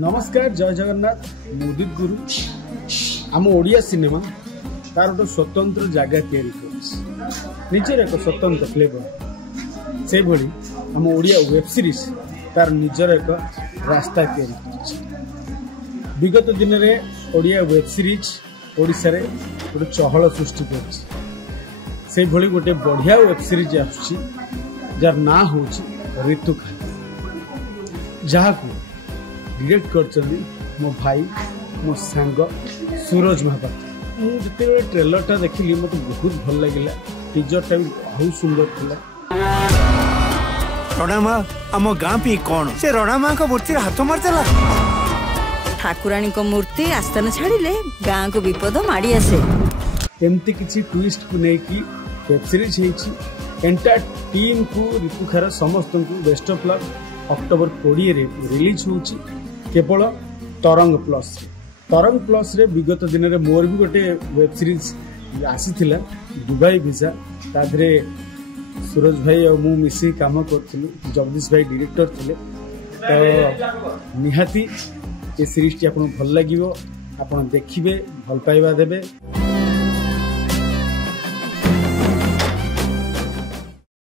नमस्कार जय जगन्नाथ मुदित गुरु आम ओडिया सिनेमा तार गोटे स्वतंत्र जगह निजर एक स्वतंत्र फ्लेवर से भली आम ओडिया वेब सीरीज तार निजर एक रास्ता विगत दिन में ओडिया वेब सीरीज ओडिशा रे गोटे चहल सृष्टि कर गोटे बढ़िया वेब सीरीज जार ना हूँ ऋतुखा जहाँ को डिरेक्ट कर मो भाई मो सांग सूरज महापात्र मुझे ट्रेलर देखिली मत बहुत भल लगे टीजर भी बहुत सुंदर था। रणा आम गाँ पी कौन से रणा का मूर्ति हाथ मारदेला ठाकुराणी को मूर्ति आस्थान छाड़िले गाँ को विपद माड़ी आसे एमती किसी ट्विस्ट को लेकिन वेब सीरीज एंटायर टीम को ऋतुखार समस्त को बेस्ट ऑफ लक अक्टोबर 20 रे रिलीज होची केवल तरंग प्लस रे विगत दिन रे मोर भी गोटे वेब सीरीज आसी थिला दुबई वीजा तादरे सूरज भाई और मु मिसी काम करथिलु जगदीश भाई डायरेक्टर थिले तो निहाती ए सीरीज टी आपन भल लागिवो आपन देखिबे भल पाइबा देबे।